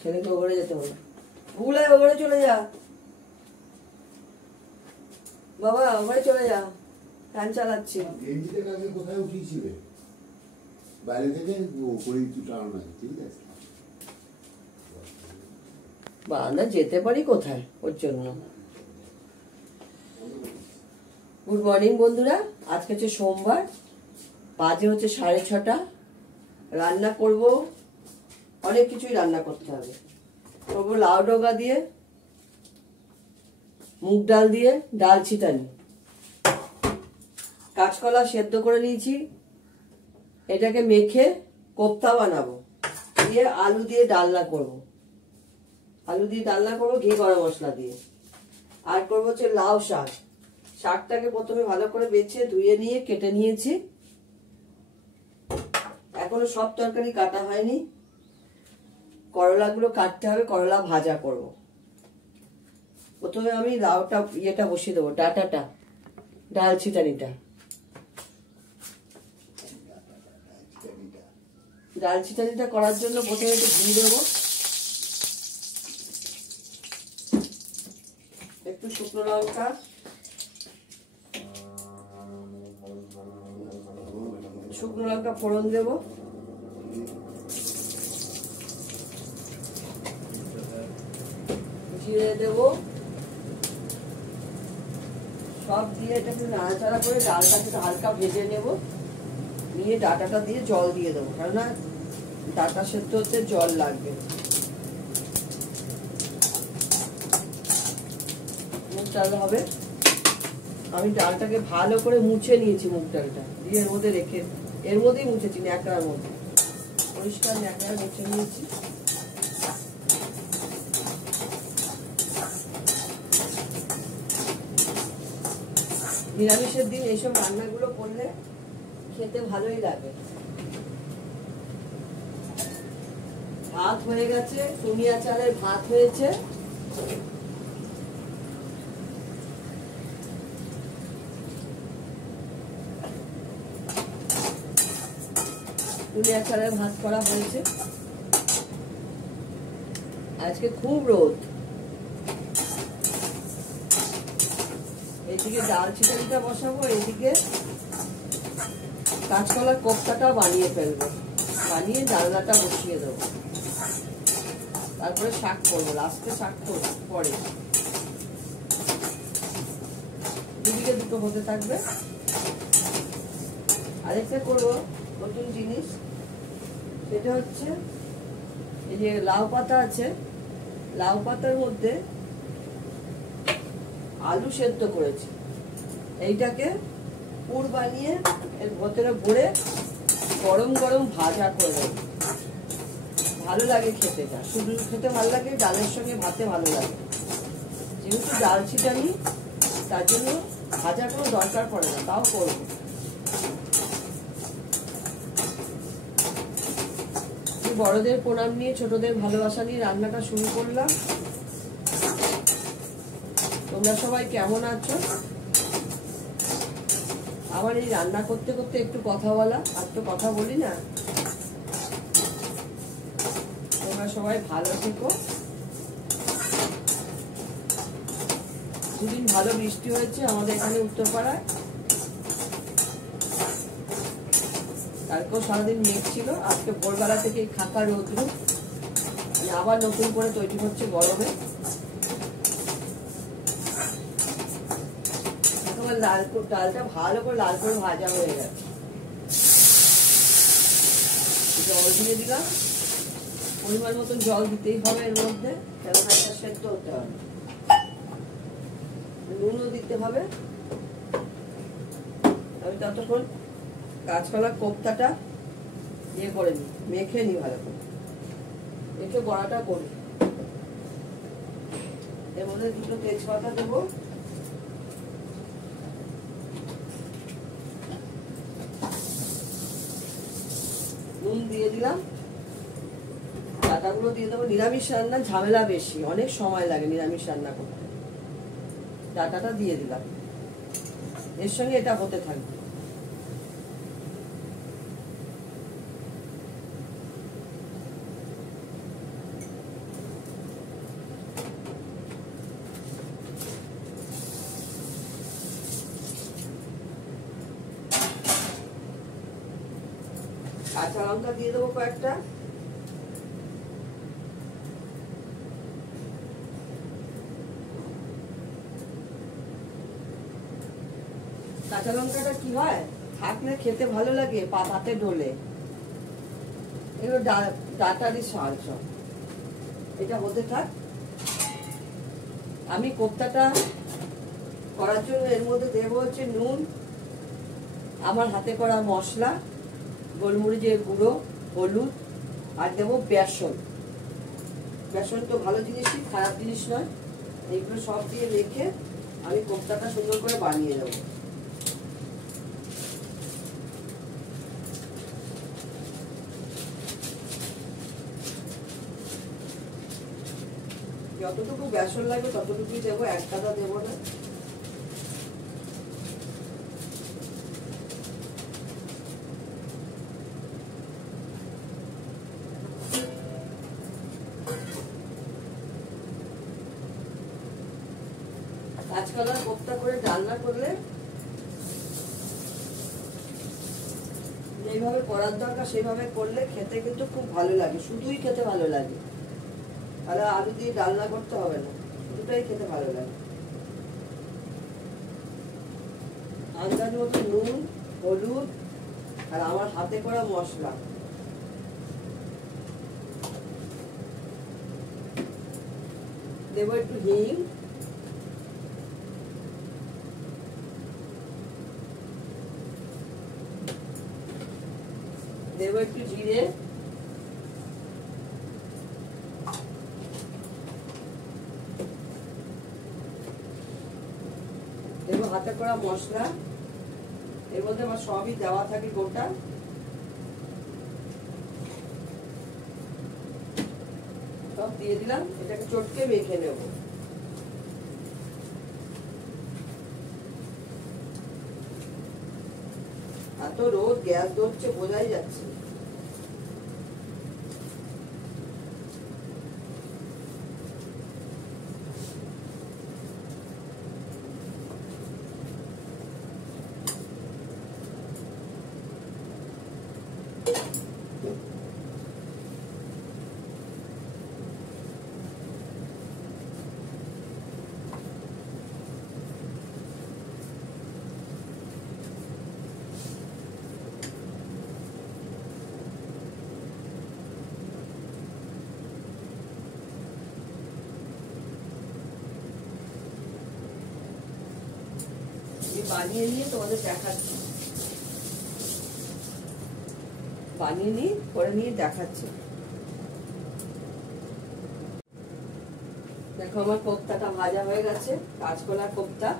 ছেলেকে ওগরে যেতে হবে। ভুলে ওগরে চলে যা বাবা, ওগরে চলে যা, ফ্যান চালাচ্ছি। গেঞ্জিটা কালকে কোথায় উঠিয়েছিলে? বাইরে থেকে করে টানো না, ঠিক আছে? বারান্দা যেতে পারি কোথায় ওর জন্য। গুড মর্নিং বন্ধুরা, আজকে হচ্ছে সোমবার, বাজে হচ্ছে 6:30। রান্না করব, অনেক কিছুই রান্না করতে হবে। করবো লাউ ডগা দিয়ে, মুগ ডাল দিয়ে ডাল ছিটানি, কাঁচকলা সেদ্ধ করে নিয়েছি, এটাকে মেখে কোপ্তা বানাবো, দিয়ে আলু দিয়ে ডালনা করব। আলু দিয়ে ডালনা করবো ঘি গরম মশলা দিয়ে। আর করবো হচ্ছে লাউ শাক। শাকটাকে প্রথমে ভালো করে বেছে ধুয়ে নিয়ে কেটে নিয়েছি, এখনো সব তরকারি কাটা হয়নি। করলাগুলো কাটতে হবে, করলা ভাজা করব। প্রথমে আমি লাউটা ইয়েটা বসিয়ে দেবো, ডাটাটা, ডাল ছিটানিটা। ডাল ছিটানিটা করার জন্য প্রথমে একটু ঘি দেবো, একটু শুকনো লঙ্কা, শুকনো লঙ্কা ফোড়ন দেবো, জিরে দেবো, সব দিয়ে এটাকে নাড়াচাড়া করে ডালটাকে হালকা ভেজে নেব। নিয়ে ডাটাটা দিয়ে জল দিয়ে দেবো, কেননা ডাটা সেদ্ধ হতে জল লাগবে। মুগ ডাল হবে। আমি ডালটাকে ভালো করে মুছে নিয়েছি, মুগ ডালটা দিয়ে এর মধ্যে রেখে, এর মধ্যেই মুছেছি, ন্যাকড়ার মধ্যে পরিষ্কার ন্যাকড়া মুছে নিয়েছি। নিরামিষের দিন এইসব রান্নাগুলো করলে খেতে ভালোই লাগে। ভাত হয়ে গেছে, কুমিয়া চালের ভাত হয়েছে। কুমিয়া চালের ভাত করা হয়েছে। আজকে খুব রোদ। এইদিকে ডাল ছিটানিটা বসাবো, এইদিকে কাঁচকলার কোপ্তাটা বানিয়ে ফেলবো, বানিয়ে ডালনাটা বসিয়ে দেবো। তারপরে শাক করবো, লাস্টে শাক করবো পরে। দুদিকে দুটো হতে থাকবে। আরেকটা করবো নতুন জিনিস, সেটা হচ্ছে এই যে লাউ পাতা আছে, লাউ পাতার মধ্যে আলু সেদ্ধ করেছি, এইটাকে পুর বানিয়ে এর ভেতরে ভরে গরম গরম ভাজা করে দেব। ভালো লাগে খেতে, শুধু খেতে ভালো লাগে, ডালের সঙ্গে ভাতে ভালো লাগে। যেহেতু ডাল ছিটানি, তার জন্য ভাজার কোনো দরকার পড়ে না, তাও করবো। বড়দের প্রণাম নিয়ে, ছোটদের ভালোবাসা নিয়ে রান্নাটা শুরু করলাম। তোমরা সবাই কেমন আছো? আমার এই রান্না করতে করতে একটু কথা বলা, আর তো কথা বলি না। তোমরা সবাই ভালো থেকো। দুদিন ভালো বৃষ্টি হয়েছে আমাদের এখানে উত্তরপাড়ায়, কালকেও সারাদিন মেঘ ছিল। আজকে ভোরবেলা থেকে খাকা রৌদ্র, আবার নতুন করে তৈরি হচ্ছে গরমে। লাল ডালটা ভালো করে লাল করে ভাজা হয়ে গেছে, জল দিয়ে দিলাম। পরিমাণ মতন জল দিতেই হবে এর মধ্যে, কেননা এটা সেদ্ধ হতে হবে। নুনও দিতে হবে। আমি ততক্ষণ কাঁচকলার কোপ্তাটা ইয়ে করে নিই, মেখে নিই ভালো করে, মেখে বড়াটা করি। এর মধ্যে দুটো তেজপাতা দেবো, নুন দিয়ে দিলাম, ডাটাগুলো দিয়ে দেবো। নিরামিষ রান্না ঝামেলা বেশি, অনেক সময় লাগে নিরামিষ রান্না করতে। ডাটাটা দিয়ে দিলাম, এর সঙ্গে এটা হতে থাকবে। কাঁচা লঙ্কা দিয়ে দেবো কয়েকটা। কাঁচা লঙ্কাটা কি হয়, থাকলে খেতে ভালো লাগে, পাতাতে ডলে। এগুলো ডাটারই সাহায্য। এটা হতে থাক। আমি কোপ্তাটা করার জন্য এর মধ্যে দেবো হচ্ছে নুন, আমার হাতে করা মশলা, গোলমরিচের গুঁড়ো, হলুদ, আর দেবো বেসন। বেসন তো ভালো জিনিসই, খারাপ জিনিস নয়। এইগুলো সব দিয়ে রেখে আমি কোপ্তাটা সুন্দর করে বানিয়ে দেবো। যতটুকু বেসন লাগবে ততটুকুই দেবো, এক কাদা দেবো না। কাঁচকলার কোপ্তা করে রান্না করলে যেভাবে করার দরকার সেভাবে করলে খেতে কিন্তু খুব ভালো লাগে, শুধুই খেতে ভালো লাগে। তাহলে আলু দিয়ে ডালনা করতে হবে না, শুধুটাই খেতে ভালো লাগে। আন্দাজ মতো নুন, হলুদ, আর আমার হাতে করা মশলা। দেবো একটু হিং, দেবো একটু জিরে, দেবো হাতে করা মশলা। এর মধ্যে আমার সবই দেওয়া থাকে গোটা। সব দিয়ে দিলাম, এটাকে চটকে মেখে নেব। এত রোদ, গ্যাস ধরছে, বোঝাই যাচ্ছে। বানিয়ে নিয়ে তোমাদের দেখাচ্ছি, বানিয়ে নিয়ে করে নিয়ে দেখাচ্ছি। দেখো আমার কোপ্তাটা ভাজা হয়ে গেছে, কাঁচকলার কোপ্তা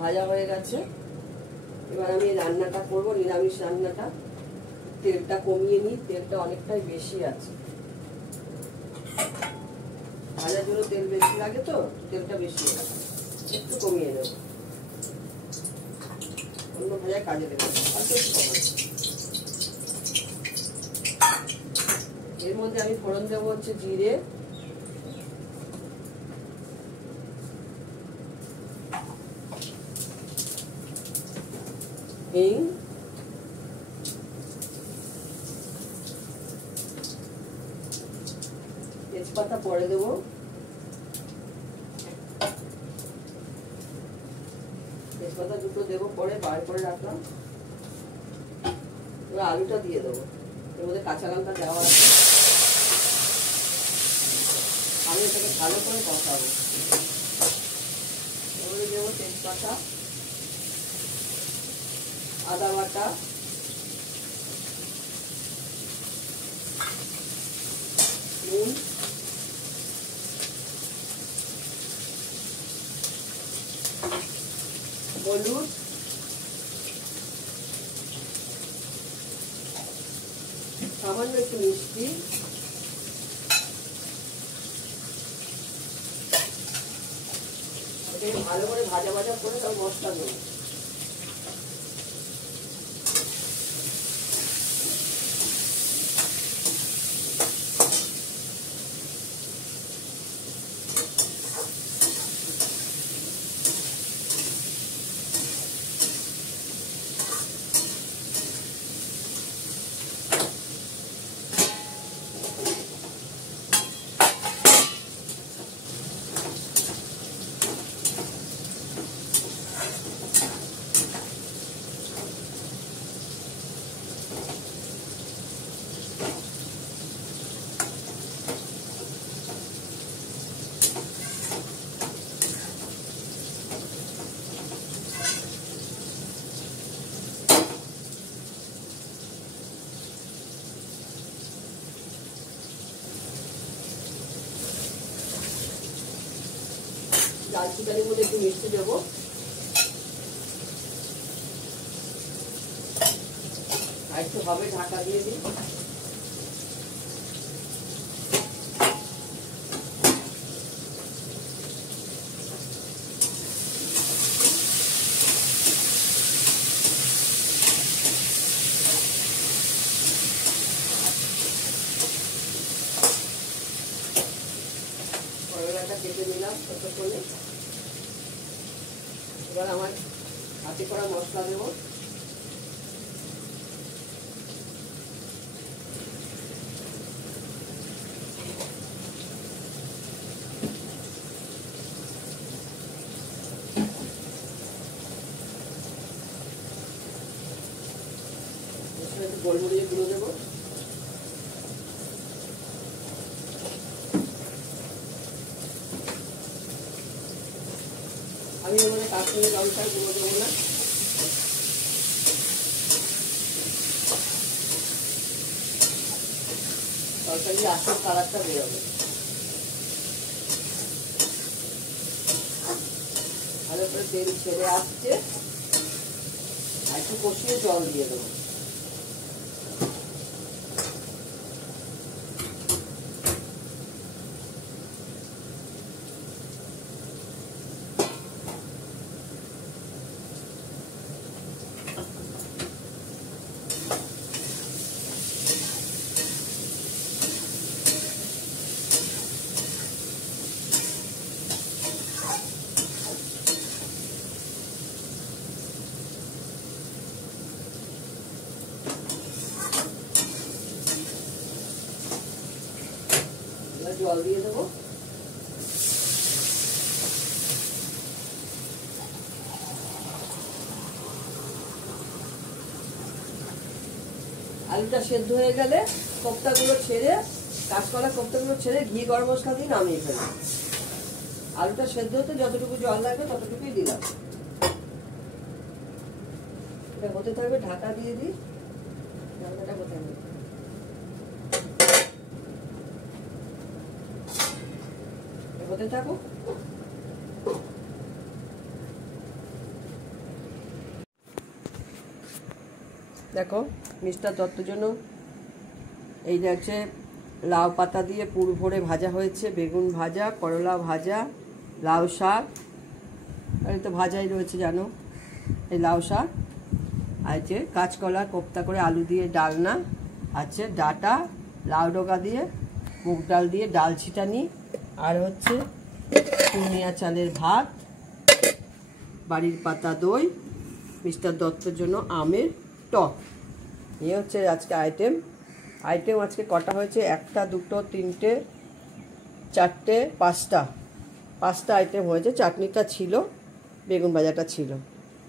ভাজা হয়ে গেছে। এবার আমি রান্নাটা করবো, নিরামিষ রান্নাটা। তেলটা কমিয়ে নিই, তেলটা অনেকটাই বেশি আছে। ভাজার জন্য তেল বেশি লাগে, তো তেলটা বেশি লাগে, একটু কমিয়ে নেব। অন্য ভাজায় কাজে দেবো। এর মধ্যে আমি ফোড়ন দেবো হচ্ছে জিরে, হিং, তেজপাতা পরে দেবো, তেজপাতা দুটো দেবো পরে, বার করে রাখলাম। এবার আলুটা দিয়ে দেবো। এর মধ্যে কাঁচা লঙ্কা দেওয়া আছে। আমি এটাকে ভালো করে কষাবো। এবারে দেবো তেজপাতা, আদা বাটা, নুন, হলুদ, সামান্য একটু মিষ্টি, এটাকে ভালো করে ভাজা ভাজা করে তার মশলা দেবো। দারচিনির মধ্যে একটু মিষ্টি দেবো। আর একটু হবে, ঢাকা দিয়ে দিই। করলাটা কেটে নিলাম ততক্ষণে। এবার আমার হাতে করা মশলা দেবো। একটু গোলমরিচের গুঁড়ো দেবো। আমি এর মধ্যে কাশ্মীরি লঙ্কার গুঁড়ো দেবো না। তরকারি আসল কালারটা বেরোবে। ভালো করে তেল ছেড়ে আসছে, আর একটু কষিয়ে জল দিয়ে দেবো। জল দিয়ে দেবো। আলুটা সেদ্ধ হয়ে গেলে কোপ্তাগুলো ছেড়ে, কাঁচকলা কোপ্তাগুলো ছেড়ে ঘি গরম মশলা দিয়ে নামিয়ে ফেলবো। আলুটা সেদ্ধ হতে যতটুকু জল লাগবে ততটুকুই দিলাম। এটা হতে থাকবে, ঢাকা দিয়ে দিই। ঢাকাটা কোথায় নেই, হতে থাকো। দেখো মিস্টার দত্তর জন্য এই যে হচ্ছে লাউ পাতা দিয়ে পুর ভরে ভাজা হয়েছে, বেগুন ভাজা, করলা ভাজা, লাউ শাক, আর তো ভাজাই রয়েছে জানো, এই লাউ শাক, আর যে কাঁচকলা কোপ্তা করে আলু দিয়ে ডালনা আছে, ডাটা লাউ ডগা দিয়ে মুগ ডাল দিয়ে ডাল ছিটানি, আর হচ্ছে পূর্ণিয়া চালের ভাত, বাড়ির পাতা দই, মিস্টার দত্তর জন্য আমের টক। এই হচ্ছে আজকে আইটেম আজকে কটা হয়েছে, 1টা 2টো 3টে 4টে 5টা আইটেম হয়েছে। চাটনিটা ছিল, বেগুন ভাজাটা ছিল।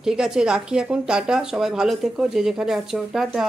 ঠিক আছে, রাখি এখন, টাটা। সবাই ভালো থেকো, যে যেখানে আছো, টাটা।